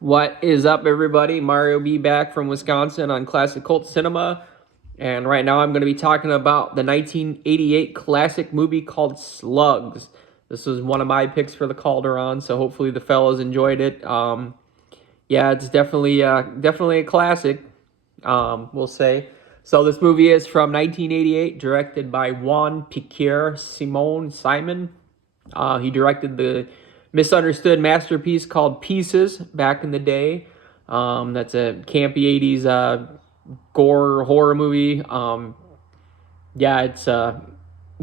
What is up, everybody? Mario B back from Wisconsin on Classic Cult Cinema. And right now I'm going to be talking about the 1988 classic movie called Slugs. This was one of my picks for the Calderon, so hopefully the fellas enjoyed it. Yeah, it's definitely a classic, we'll say. So this movie is from 1988, directed by Juan Piquer Simon. He directed the misunderstood masterpiece called Pieces back in the day. That's a campy 80s gore horror movie. Yeah, it's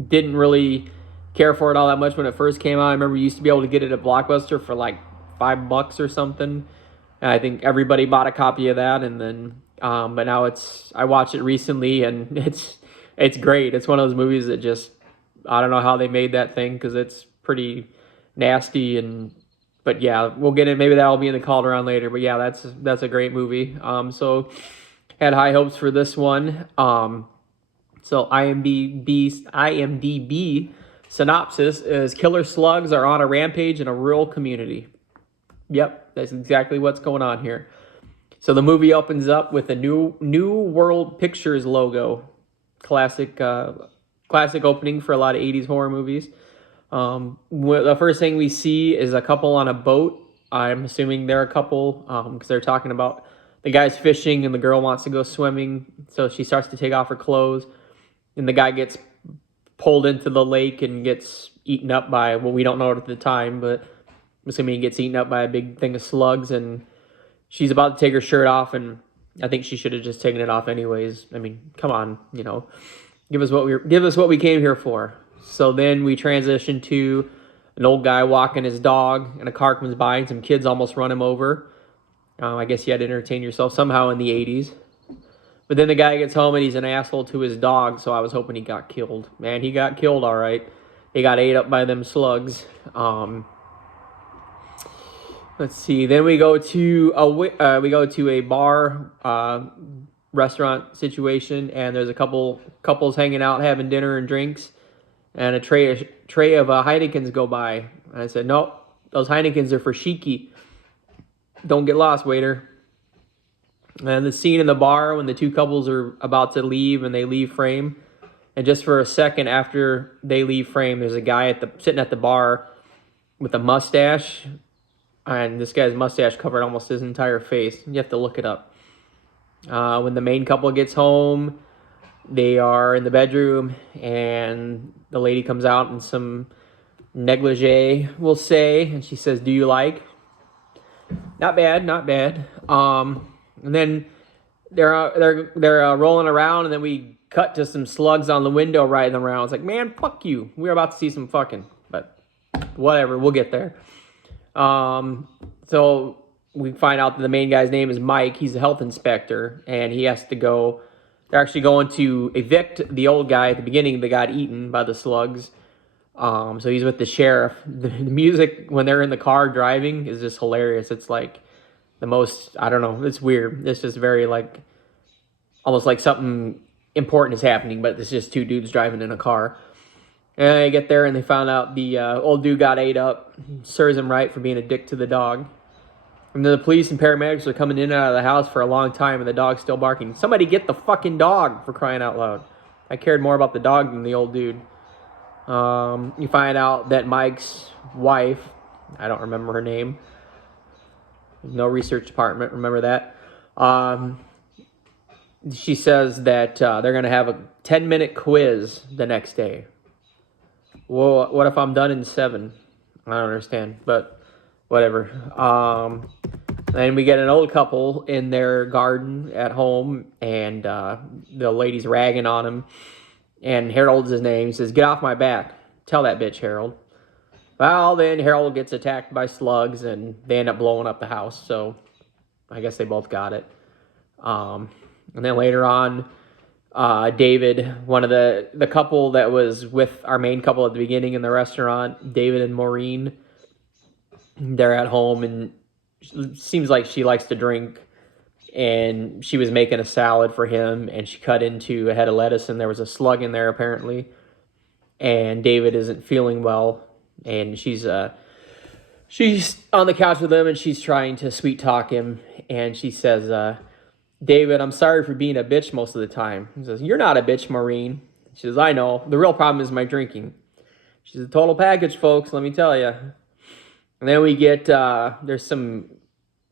didn't really care for it all that much when it first came out. I remember you used to be able to get it at Blockbuster for like $5 or something. And I think everybody bought a copy of that, and then but now I watched it recently, and it's great. It's one of those movies that just, I don't know how they made that thing, because it's pretty nasty. But yeah, we'll get it. Maybe that'll be in the Calderon later. But yeah, that's a great movie. So had high hopes for this one. So IMDb synopsis is: killer slugs are on a rampage in a rural community. Yep, that's exactly what's going on here. So the movie opens up with a New World Pictures logo. Classic opening for a lot of 80s horror movies. The first thing we see is a couple on a boat. I'm assuming they're a couple because they're talking about the guy's fishing and the girl wants to go swimming. So she starts to take off her clothes, and the guy gets pulled into the lake and gets eaten up by, well, we don't know it at the time, but I'm assuming he gets eaten up by a big thing of slugs, and she's about to take her shirt off, and I think she should have just taken it off anyways. I mean, come on, give us what we came here for. So then we transition to an old guy walking his dog, and a car comes by, and some kids almost run him over. I guess you had to entertain yourself somehow in the 80s. But then the guy gets home, and he's an asshole to his dog, so I was hoping he got killed. Man, he got killed all right. He got ate up by them slugs. Let's see. Then we go to a bar, restaurant situation, and there's a couples hanging out having dinner and drinks, and a tray of Heinekens go by. And I said, nope, those Heinekens are for Shiki. Don't get lost, waiter. And the scene in the bar when the two couples are about to leave and they leave frame, and just for a second after they leave frame, there's a guy sitting at the bar with a mustache. And this guy's mustache covered almost his entire face. You have to look it up. When the main couple gets home, they are in the bedroom, and the lady comes out in some negligee, we'll say, and she says, "Do you like?" Not bad, not bad. And then they're rolling around, and then we cut to some slugs on the window riding around. It's like, man, fuck you. We're about to see some fucking, but whatever, we'll get there. So we find out that the main guy's name is Mike. He's a health inspector, and he has to go. They're actually going to evict the old guy at the beginning that got eaten by the slugs. So he's with the sheriff. The music when they're in the car driving is just hilarious. It's like the most, I don't know, it's weird. It's just very like, almost like something important is happening, but it's just two dudes driving in a car. And they get there, and they found out the old dude got ate up. Serves him right for being a dick to the dog. And then the police and paramedics are coming in and out of the house for a long time, and the dog's still barking. Somebody get the fucking dog, for crying out loud. I cared more about the dog than the old dude. You find out that Mike's wife, I don't remember her name. No research department, remember that. She says that they're going to have a 10-minute quiz the next day. Well, what if I'm done in 7? I don't understand, but whatever. And we get an old couple in their garden at home, and the lady's ragging on him. And Harold's his name. He says, "Get off my back. Tell that bitch, Harold." Well, then Harold gets attacked by slugs, and they end up blowing up the house. So I guess they both got it. And then later on, David, one of the couple that was with our main couple at the beginning in the restaurant, David and Maureen, they're at home, and it seems like she likes to drink, and she was making a salad for him, and she cut into a head of lettuce, and there was a slug in there apparently, and David isn't feeling well, and she's she's on the couch with him, and she's trying to sweet talk him, and she says, David, I'm sorry for being a bitch most of the time. He says, you're not a bitch, Maureen. She says, I know. The real problem is my drinking. She's a total package, folks, let me tell you. And then we get, there's some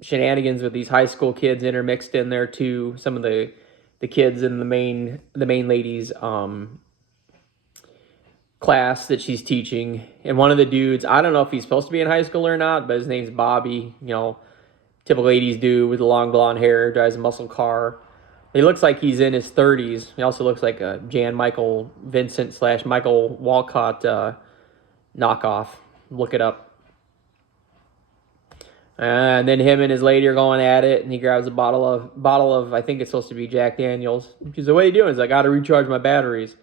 shenanigans with these high school kids intermixed in there, too. Some of the kids in the main lady's class that she's teaching. And one of the dudes, I don't know if he's supposed to be in high school or not, but his name's Bobby, you know, typical 80s dude with the long blonde hair, drives a muscle car. He looks like he's in his 30s. He also looks like a Jan Michael Vincent / Michael Walcott knockoff. Look it up. And then him and his lady are going at it, and he grabs a bottle of I think it's supposed to be Jack Daniels. She's like, what are you doing? He's like, I got to recharge my batteries.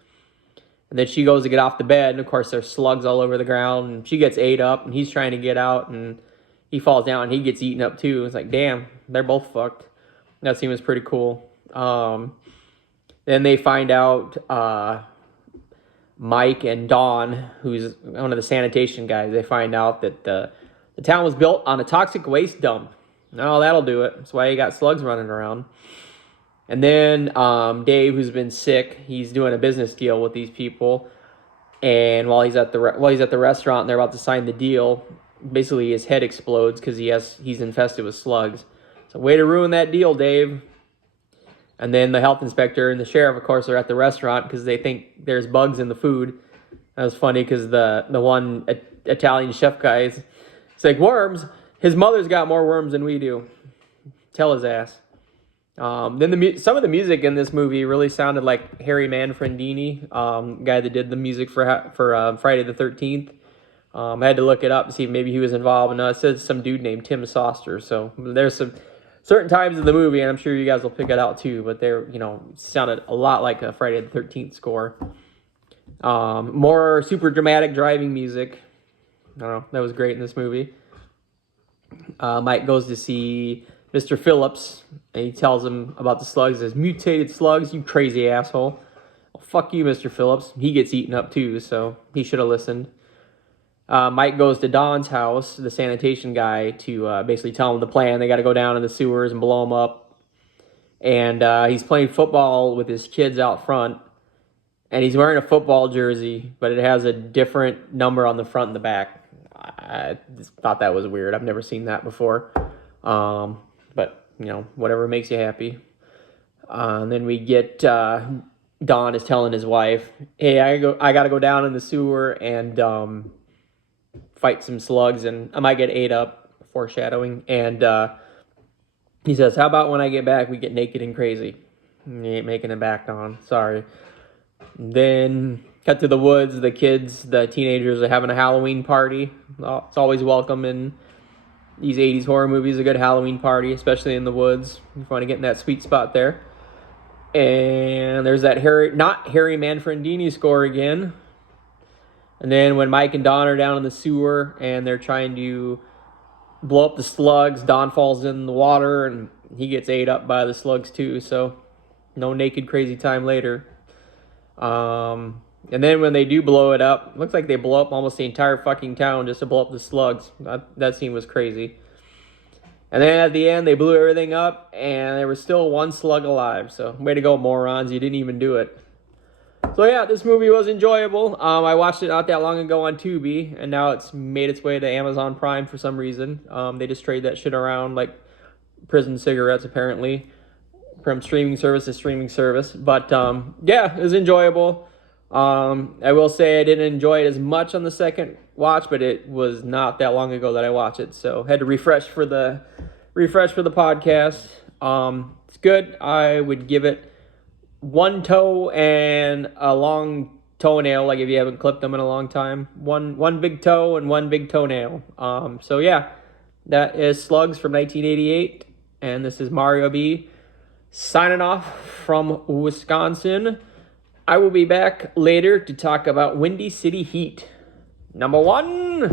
And then she goes to get off the bed, and of course there's slugs all over the ground, and she gets ate up, and he's trying to get out, and he falls down, and he gets eaten up too. It's like, damn, they're both fucked. That scene was pretty cool. Then they find out Mike and Dawn, who's one of the sanitation guys, they find out that the town was built on a toxic waste dump. No, that'll do it. That's why you got slugs running around. And then Dave, who's been sick, he's doing a business deal with these people. And while he's at the restaurant and they're about to sign the deal, basically his head explodes because he's infested with slugs. So way to ruin that deal, Dave. And then the health inspector and the sheriff, of course, are at the restaurant because they think there's bugs in the food. That was funny because the one Italian chef guy is like, worms? His mother's got more worms than we do. Tell his ass. Then some of the music in this movie really sounded like Harry Manfredini, guy that did the music for Friday the 13th. I had to look it up to see if maybe he was involved. And it says some dude named Tim Soster. So there's some certain times in the movie, and I'm sure you guys will pick it out too, but they're, sounded a lot like a Friday the 13th score. More super dramatic driving music. I don't know, that was great in this movie. Mike goes to see Mr. Phillips, and he tells him about the slugs. He says, mutated slugs, you crazy asshole. Well, fuck you, Mr. Phillips. He gets eaten up too, so he should have listened. Mike goes to Don's house, the sanitation guy, to basically tell him the plan. They got to go down in the sewers and blow him up. And he's playing football with his kids out front. And he's wearing a football jersey, but it has a different number on the front and the back. I just thought that was weird. I've never seen that before. But, whatever makes you happy. And then we get Don is telling his wife, hey, I got to go down in the sewer and fight some slugs, and I might get ate up, foreshadowing. And he says, how about when I get back, we get naked and crazy? You ain't making it back, Don. Sorry. Then cut to the woods. The teenagers are having a Halloween party. It's always welcome in these 80s horror movies, a good Halloween party, especially in the woods. You want to get in that sweet spot there. And there's that not Harry Manfredini score again. And then when Mike and Don are down in the sewer and they're trying to blow up the slugs, Don falls in the water and he gets ate up by the slugs too. So no naked crazy time later. And then when they do blow it up, it looks like they blow up almost the entire fucking town just to blow up the slugs. That scene was crazy. And then at the end, they blew everything up, and there was still one slug alive. So way to go, morons. You didn't even do it. So yeah, this movie was enjoyable. I watched it not that long ago on Tubi, and now it's made its way to Amazon Prime for some reason. They just trade that shit around like prison cigarettes, apparently, from streaming service to streaming service. But yeah, it was enjoyable. I will say I didn't enjoy it as much on the second watch, but it was not that long ago that I watched it, so had to refresh for the podcast. It's good. I would give it one toe and a long toenail, like if you haven't clipped them in a long time. One big toe and one big toenail. So yeah, that is Slugs from 1988, and this is Mario B signing off from Wisconsin. I will be back later to talk about Windy City Heat. Number 1.